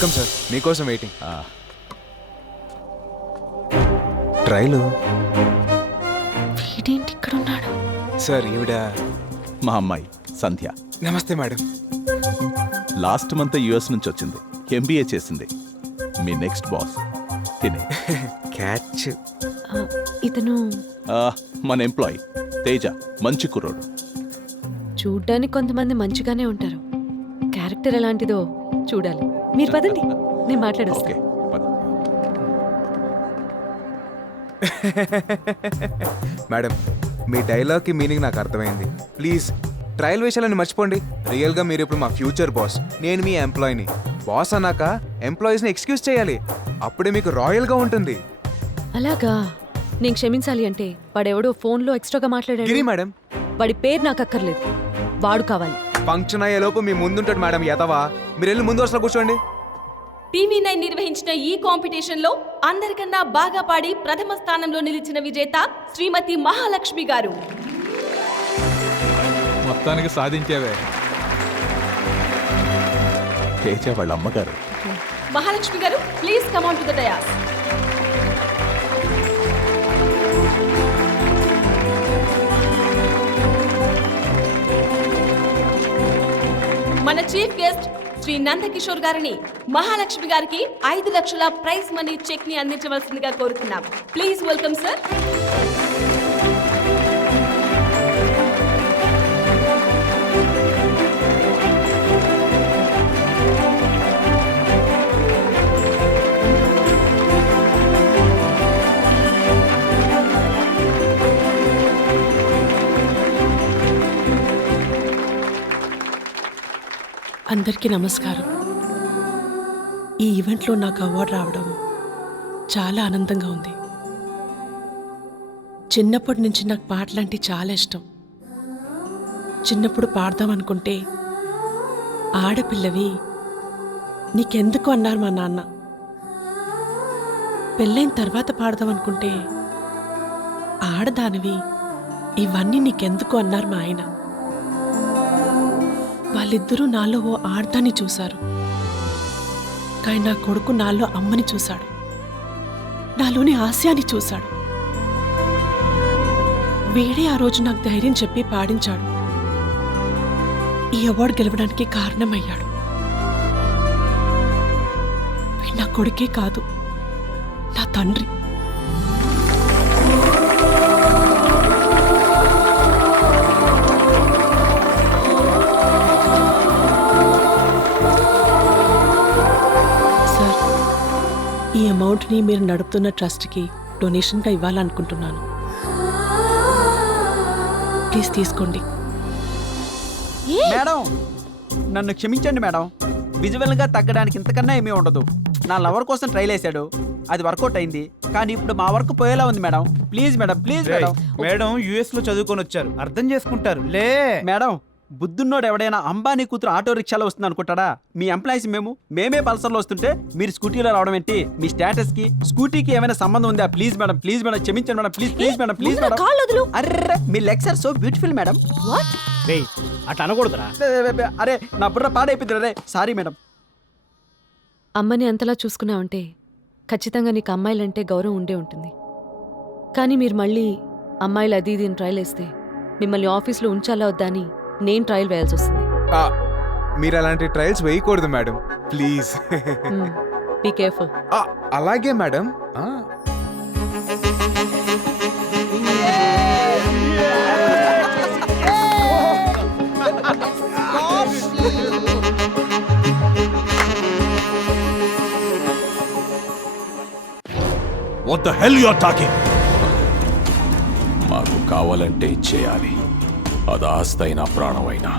Welcome sir, మీకోసం waiting. ట్రైలు వీడేంటి ఇక్కడ ఉన్నాడు? సార్, ఈవిడ మా అమ్మాయి సంధ్య. నమస్తే మేడం. లాస్ట్ మంత్ యుఎస్ నుంచి వచ్చింది, ఎంబీఏ చేసింది. మీ నెక్స్ట్ బాస్ తినే. క్యాచ్. ఇతను మన ఎంప్లాయీ తేజ, మంచి కుర్రోడు. చూడ్డానికి కొంతమంది మంచిగానే ఉంటారు, క్యారెక్టర్ ఎలాంటిదో చూడాలి. మీరు పదండి, నేను మాట్లాడొస్తా. ఓకే పద. మేడం, మీ డైలాగ్కి మీనింగ్ నాకు అర్థమైంది. ప్లీజ్ ట్రయల్ విషయాలను మర్చిపోండి. రియల్గా మీరు ఇప్పుడు మా ఫ్యూచర్ బాస్, నేను మీ ఎంప్లాయీని. బాస్ అన్నాక ఎంప్లాయీస్ని ఎక్స్క్యూజ్ చేయాలి, అప్పుడే మీకు రాయల్గా ఉంటుంది. అలాగా? నేను క్షమించాలి అంటే వాడెవడో ఫోన్లో ఎక్స్ట్రాగా మాట్లాడాడు. గిరి మేడం, వాడి పేరు నాకు అక్కర్లేదు, వాడు కావాలి. ఫంక్షన్ అయ్యేలోపు మీ ముందుంటాడు మేడం. ఎదవా, మీరు వెళ్ళి ముందు వరుసలో కూర్చోండి. టీవీ9 నిర్వహించిన ఈ కాంపిటీషన్ లో అందరికన్నా బాగా పాడి ప్రథమ స్థానంలో నిలిచిన విజేత శ్రీమతి మహాలక్ష్మి గారు. మొత్తానికి సాధించావే. తేజ వాళ్ళ అమ్మగారు. మహాలక్ష్మి గారు, please come on to the dais. మన చీఫ్ గెస్ట్ శ్రీ నందకిషోర్ గారిని మహాలక్ష్మి గారికి 5 లక్షల ప్రైజ్ మనీ చెక్ ని అందించవలసిందిగా కోరుతున్నాం. Please welcome sir. అందరికీ నమస్కారం. ఈ ఈవెంట్లో నాకు అవార్డు రావడం చాలా ఆనందంగా ఉంది. చిన్నప్పటి నుంచి నాకు పాటలంటే చాలా ఇష్టం. చిన్నప్పుడు పాడదాం అనుకుంటే ఆడపిల్లవి నీకెందుకు అన్నారు మా నాన్న. పెళ్ళైన తర్వాత పాడదాం అనుకుంటే ఆడదానివి ఇవన్నీ నీకెందుకు అన్నారు మా ఆయన. వాళ్ళిద్దరూ నాలో ఓ ఆడదాన్ని చూశారు, కానీ నా కొడుకు నాలో అమ్మని చూశాడు, నాలోని ఆశయాన్ని చూశాడు. వీడే ఆ రోజు నాకు ధైర్యం చెప్పి పాడించాడు, ఈ అవార్డు గెలవడానికి కారణమయ్యాడు. వీడు నా కొడుకే కాదు, నా తండ్రి. ఈ అమౌంట్ని మీరు నడుపుతున్న ట్రస్ట్కి డొనేషన్గా ఇవ్వాలనుకుంటున్నాను. ప్లీజ్ తీసుకోండి. మేడం, నన్ను క్షమించండి మేడం. విజువల్గా తగ్గడానికి ఇంతకన్నా ఏమీ ఉండదు. నా లవర్ కోసం ట్రైల్ వేసాడు, అది వర్కౌట్ అయింది, కానీ ఇప్పుడు మా వర్క్ పోయేలా ఉంది madam. Please madam, please madam. Madam US లో చదువుకొని వచ్చారు, అర్థం చేసుకుంటారు లే. మేడం, బుద్ధున్నోడు ఎవడైనా అంబానీ కూతురు ఆటో రిక్షాలో వస్తుంది అనుకుంటాడా? మీ ఎంప్లాయీస్ మేమే పల్సర్లో వస్తుంటే మీరు స్కూటీలో రావడం ఏంటి? మీ స్టేటస్ కి స్కూటీకి ఏమైనా సంబంధం ఉందా? ప్లీజ్ మేడం, ప్లీజ్ మేడం, క్షమించండి madam, please please madam, please madam. అర్రే, మీ legs are so beautiful madam. అట్లా అనకూడదురా. అరే, నా బుర్ర పాడైపోయింది రే. Sorry madam. అమ్మని అంతలా చూసుకున్నావంటే ఖచ్చితంగా నీకు అమ్మాయిలంటే గౌరవం ఉండే ఉంటుంది. కానీ మీరు మళ్ళీ అమ్మాయిలు అది ఇది ట్రయల్ వేస్తే మిమ్మల్ని ఆఫీస్లో ఉంచాలా వద్దా అని నేను ట్రయల్ వేయాల్సి వస్తుంది. మీరు అలాంటి ట్రయల్స్ వేయకూడదు మేడం, ప్లీజ్. Be careful. అలాగే madam. What the hell you are talking? మాకు కావాలంటే ఇచ్చేయాలి, అది ఆస్తైనా ప్రాణమైనా.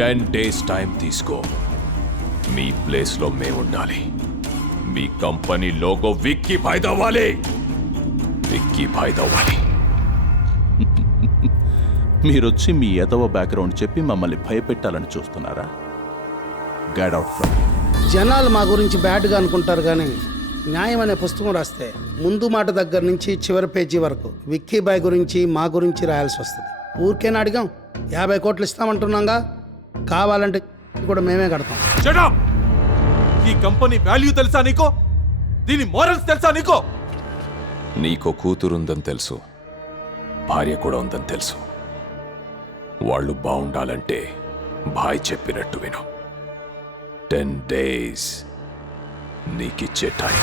10 days టైం తీసుకో. మీ ప్లేస్లో మేముండాలి. మీ కంపెనీ లోగో విక్కీ భాయ్ దవ్వాలి, విక్కీ భాయ్ దవ్వాలి. మీరొచ్చి మీ ఎదవ బ్యాక్గ్రౌండ్ చెప్పి మమ్మల్ని భయపెట్టాలని చూస్తున్నారా? Get out from. జనాలు మా గురించి బ్యాడ్గా అనుకుంటారు, కానీ న్యాయం అనే పుస్తకం రాస్తే ముందు మాట దగ్గర నుంచి చివరి పేజీ వరకు విక్కీ బాయ్ గురించి మా గురించి రాయాల్సి వస్తుంది. ఊరికేనా అడిగాం? 50 కోట్లు ఇస్తామంటున్నాగా, కావాలంటే కూడా మేమే కడతాం. ఈ కంపెనీ వాల్యూ తెలుసా నీకో? దీని మోరల్స్ తెలుసా నీకో? నీకో కూతురుందని తెలుసు, భార్య కూడా ఉందని తెలుసు. వాళ్ళు బాగుండాలంటే భాయ్ చెప్పినట్టు విను. 10 days నీకిచ్చే టైం.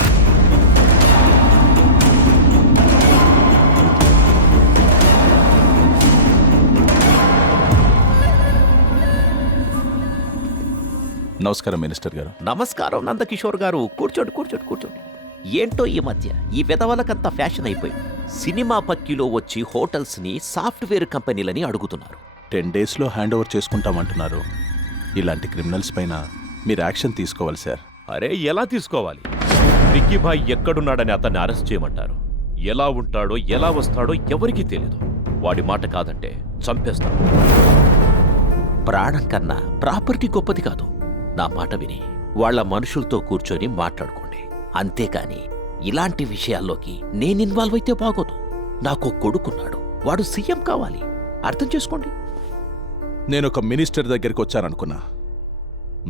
నమస్కారం మినిస్టర్ గారు. నమస్కారం నందకిషోర్ గారు. కూర్చోండి కూర్చోండి కూర్చోండి. ఏంటో ఈ మధ్య ఈ విధవలకంతా ఫ్యాషన్ అయిపోయింది. సినిమా పక్కిలో వచ్చి హోటల్స్ని సాఫ్ట్వేర్ కంపెనీలని అడుగుతున్నారు. 10 daysలో హ్యాండ్ ఓవర్ చేసుకుంటామంటున్నారు. ఇలాంటి క్రిమినల్స్ పైన మీరు యాక్షన్ తీసుకోవాలి సార్. అరే ఎలా తీసుకోవాలి? విక్కీ భాయ్ ఎక్కడున్నాడని అతన్ని అరెస్ట్ చేయమంటారు. ఎలా ఉంటాడో ఎలా వస్తాడో ఎవరికీ తెలీదు. వాడి మాట కాదంటే చంపేస్తాడు. ప్రాణం కన్నా ప్రాపర్టీ గొప్పది కాదు. నా మాట విని వాళ్ళ మనుషులతో కూర్చొని మాట్లాడుకోండి. అంతేకాని ఇలాంటి విషయాల్లోకి నేను ఇన్వాల్వ్ అయితే బాగోదు. నాకు కొడుకున్నాడు, వాడు సీఎం కావాలి. అర్థం చేసుకోండి. నేను ఒక మినిస్టర్ దగ్గరికి వచ్చాననుకున్నా,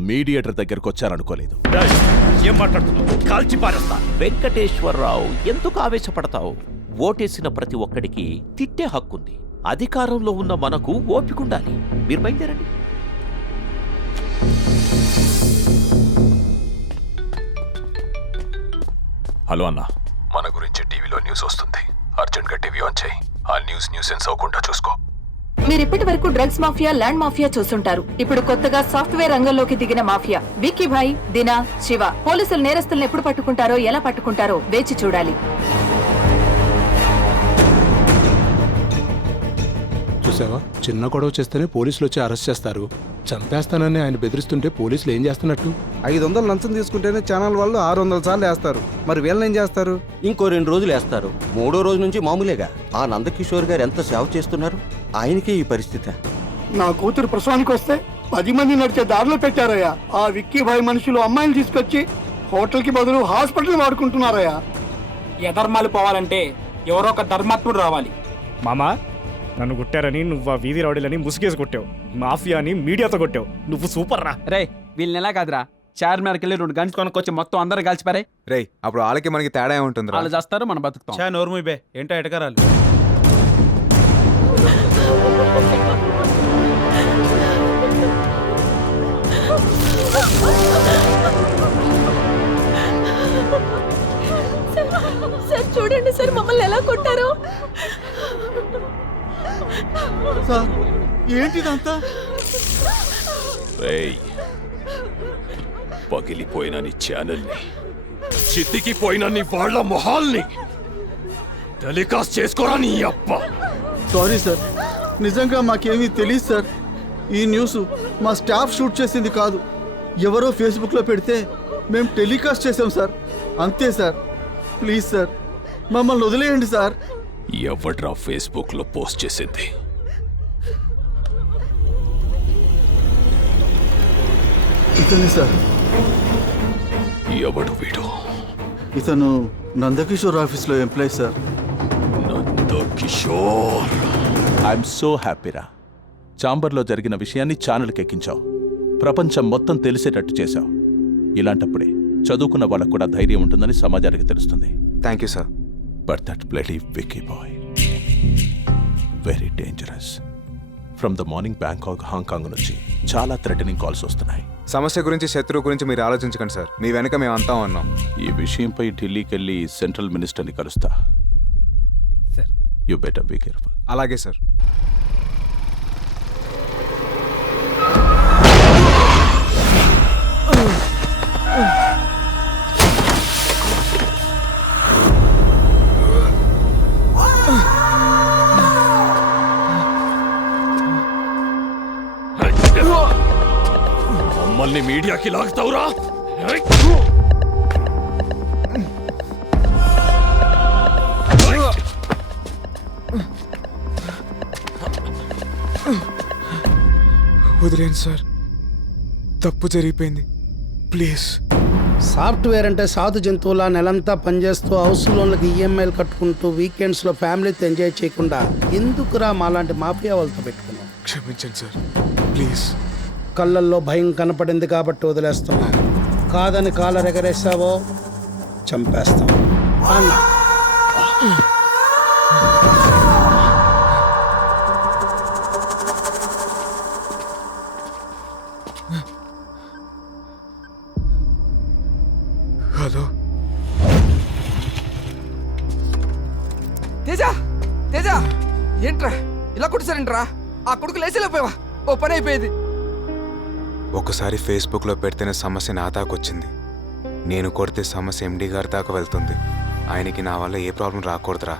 మీడియేటర్ దగ్గరికి వచ్చాననుకోలేదు. ఏం మాట్లాడుతున్నావు? కాల్చి పారేస్తా. వెంకటేశ్వరరావు, ఎందుకు ఆవేశపడతావు? ఓటేసిన ప్రతి ఒక్కడికి తిట్టే హక్కుంది. అధికారంలో ఉన్న మనకు ఓపికండాలి. మీరు బయలుదేరండి. హలో అన్న, మన గురించి టీవీలో న్యూస్ వస్తుంది. అర్జెంట్గా టీవీ ఆన్ చేయి. ఆ న్యూసెన్స్ అవ్వకుండా చూసుకో. మీరిప్పటి వరకు డ్రగ్స్ మాఫియా, ల్యాండ్ మాఫియా చూస్తుంటారు. ఇప్పుడు కొత్తగా సాఫ్ట్వేర్ రంగంలోకి దిగిన మాఫియా విక్కీ భాయ్, దినా, శివ. పోలీసులు నేరస్తులను ఎప్పుడు పట్టుకుంటారో, ఎలా పట్టుకుంటారో వేచి చూడాలి. చూసావా, చిన్న గొడవ చేస్తేనే పోలీసులు వచ్చి అరెస్ట్ చేస్తారు. చంపేస్తానని ఆయన బెదిరిస్తుంటే పోలీసులు ఏం చేస్తున్నట్టు? 500 లంచం తీసుకుంటేనే ఛానల్ వాళ్ళు 600 సార్లు వేస్తారు. మరి వీళ్ళని ఏం చేస్తారు? ఇంకో 2 రోజులు వేస్తారు. 3వ రోజు నుంచి మామూలేగా. ఆ నందకిషోర్ గారు ఎంత సేవ చేస్తున్నారు, ఆయనకే ఈ పరిస్థితి. నా కూతురు ప్రసవానికి వస్తే 10 మంది నడిచే దారిలో పెట్టారయ్యా. ఆ విక్కీ భాయ్ మనుషులు అమ్మాయిని తీసుకొచ్చి హోటల్కి బదులు హాస్పిటల్ వాడుకుంటున్నారయ్యా. యధర్మాలు పోవాలంటే ఎవరో ఒక ధర్మాత్ముడు రావాలి. మామా, నన్ను కొట్టారని నువ్వు ఆ వీధి రౌడీలని ముసుగేసి కొట్టావు. మాఫియాని మీడియాతో కొట్టావు. నువ్వు సూపర్ రా. రే, వీళ్ళని ఎలా కాదురా, చార్మినార్కి వెళ్ళి 2 గంటలు కొనుక్కొచ్చి మొత్తం అందరు కలిసిపారే. రేయ్, అప్పుడు వాళ్ళకి మనకి తేడా ఉంటుంది. వాళ్ళు చేస్తారు, మనం బతుకుతాం. చా నోర్ము బే, ఏంటో ఎటకరాలు. సార్ చూడండి సార్, మమ్మల్ని ఎలా కొట్టారో. ఏంటిదంతా? పగిలిపోయిన నీ ఛానల్ని, చితికిపోయిన నీ వాళ్ళ మొహాల్ని టెలికాస్ట్ చేసుకోరా నీ అప్ప. సారీ సార్, నిజంగా మాకేమీ తెలియదు సార్. ఈ న్యూస్ మా స్టాఫ్ షూట్ చేసింది కాదు. ఎవరో ఫేస్బుక్లో పెడితే మేము టెలికాస్ట్ చేసాం సార్. అంతే సార్. ప్లీజ్ సార్, మమ్మల్ని వదిలేయండి సార్. ఎవడ్రా ఫేస్బుక్లో పోస్ట్ చేసింది? ఇతనే సార్. ఎవడు వీడు? ఇతను నందకిషోర్ ఆఫీస్లో employee sir. Nandakishore. I'm so హ్యాపీరా. చాంబర్లో జరిగిన విషయాన్ని ఛానల్కి ఎక్కించావు. ప్రపంచం మొత్తం తెలిసేటట్టు చేశావు. ఇలాంటప్పుడే చదువుకున్న వాళ్ళకు కూడా ధైర్యం ఉంటుందని సమాజానికి తెలుస్తుంది. Thank you sir. But that bloody Vicky boy very dangerous. From the morning Bangkok, Hong Kong నుంచి చాలా థ్రెటనింగ్ కాల్స్ వస్తున్నాయి. సమస్య గురించి, శత్రువు గురించి మీరు ఆలోచించకండి సార్. మీ వెనక మేము అంతా ఉన్నాం. ఈ విషయంపై ఢిల్లీకి వెళ్ళి సెంట్రల్ మినిస్టర్ని కలుస్తా. You better be careful. అలాగే సార్. మమ్మల్ని మీడియాకి లాగుతావురా? వదిలేండి సార్, తప్పు జరిగిపోయింది. ప్లీజ్. సాఫ్ట్వేర్ అంటే సాధు జంతువులా నెలంతా పనిచేస్తూ హౌస్ లోన్లకు ఈఎంఐలు కట్టుకుంటూ వీకెండ్స్లో ఫ్యామిలీతో ఎంజాయ్ చేయకుండా ఎందుకురా మాలాంటి మాఫియా వాళ్ళతో పెట్టుకున్నాం? క్షమించండి సార్, ప్లీజ్. కళ్ళల్లో భయం కనపడింది కాబట్టి వదిలేస్తున్నాం. కాదని కాలర్ ఎగరేసావో చంపేస్తాం అన్న. హలో తేజ తేజ ఏంట్రా ఇలా కొట్టేశారంట్రా? ఆ కొడుకు లేచేలేకపోయావా? ఓ పని అయిపోయేది. ఒకసారి ఫేస్బుక్లో పెడితేనే సమస్య నా దాకొచ్చింది. నేను కొడితే సమస్య ఎండి గారి దాకా వెళ్తుంది. ఆయనకి నా వల్ల ఏ ప్రాబ్లం రాకూడదురా.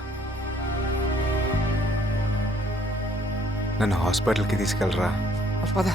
నన్ను హాస్పిటల్కి తీసుకెళ్ళరా. పద.